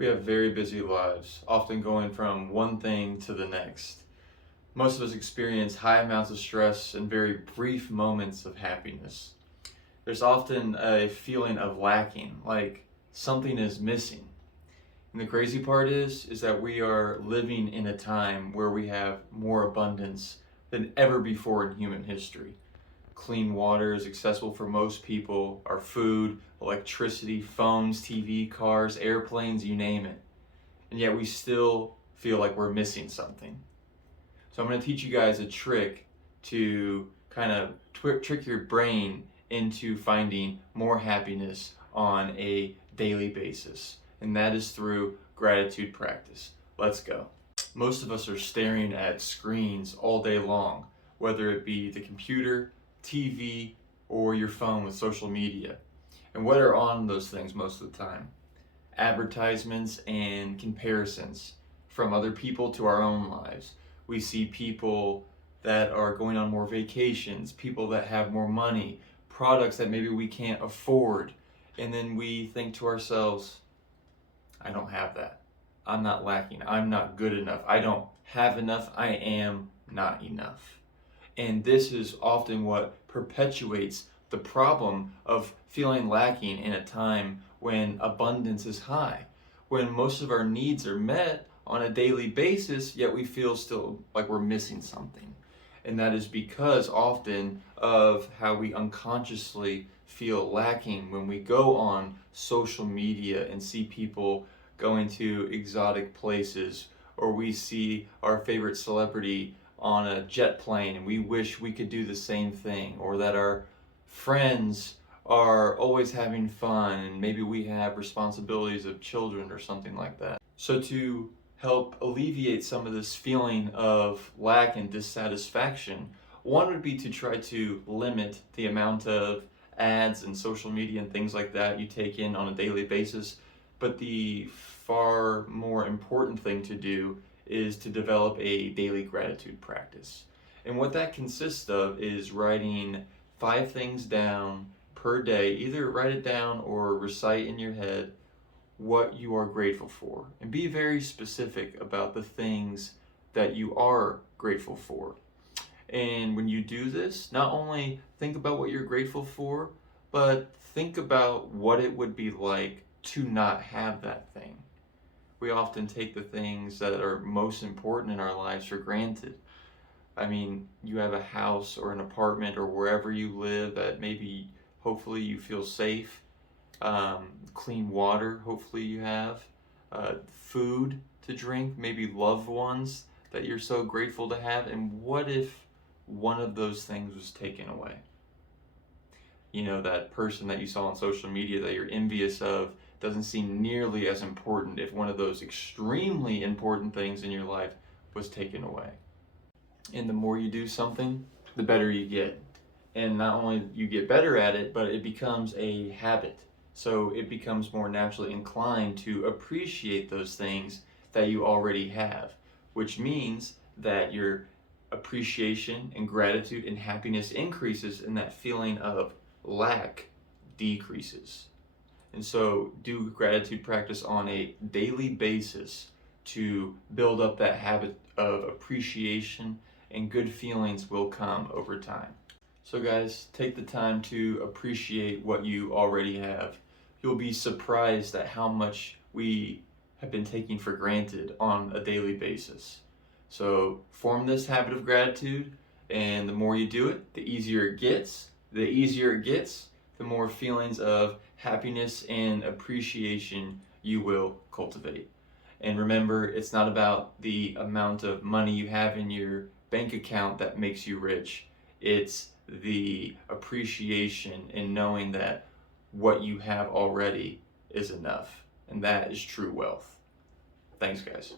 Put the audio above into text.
We have very busy lives, often going from one thing to the next. Most of us experience high amounts of stress and very brief moments of happiness. There's often a feeling of lacking, like something is missing. And the crazy part is that we are living in a time where we have more abundance than ever before in human history. Clean water is accessible for most people, our food, electricity, phones, TV, cars, airplanes, you name it. And yet we still feel like we're missing something. So I'm going to teach you guys a trick to kind of trick your brain into finding more happiness on a daily basis. And that is through gratitude practice. Let's go. Most of us are staring at screens all day long, whether it be the computer, TV, or your phone with social media. And what are on those things most of the time? Advertisements and comparisons from other people to our own lives. We see people that are going on more vacations, people that have more money, products that maybe we can't afford. And then we think to ourselves, I don't have that. I'm not lacking. I'm not good enough. I don't have enough. I am not enough. And this is often what perpetuates the problem of feeling lacking in a time when abundance is high, when most of our needs are met on a daily basis, yet we feel still like we're missing something. And that is because often of how we unconsciously feel lacking when we go on social media and see people going to exotic places, or we see our favorite celebrity on a jet plane and we wish we could do the same thing, or that our friends are always having fun and maybe we have responsibilities of children or something like that. So to help alleviate some of this feeling of lack and dissatisfaction, one would be to try to limit the amount of ads and social media and things like that you take in on a daily basis. But the far more important thing to do is to develop a daily gratitude practice. And what that consists of is writing 5 things down per day. Either write it down or recite in your head what you are grateful for. And be very specific about the things that you are grateful for. And when you do this, not only think about what you're grateful for, but think about what it would be like to not have that thing. We often take the things that are most important in our lives for granted. I mean, you have a house or an apartment or wherever you live that maybe, hopefully, you feel safe. Clean water, hopefully you have. Food to drink, maybe loved ones that you're so grateful to have. And what if one of those things was taken away? You know, that person that you saw on social media that you're envious of doesn't seem nearly as important if one of those extremely important things in your life was taken away. And the more you do something, the better you get. And not only you get better at it, but it becomes a habit. So it becomes more naturally inclined to appreciate those things that you already have, which means that your appreciation and gratitude and happiness increases and that feeling of lack decreases. And so do gratitude practice on a daily basis to build up that habit of appreciation, and good feelings will come over time. So guys, take the time to appreciate what you already have. You'll be surprised at how much we have been taking for granted on a daily basis. So form this habit of gratitude, and the more you do it, the easier it gets. The easier it gets, the more feelings of happiness and appreciation you will cultivate. And remember, it's not about the amount of money you have in your bank account that makes you rich. It's the appreciation in knowing that what you have already is enough. And that is true wealth. Thanks, guys.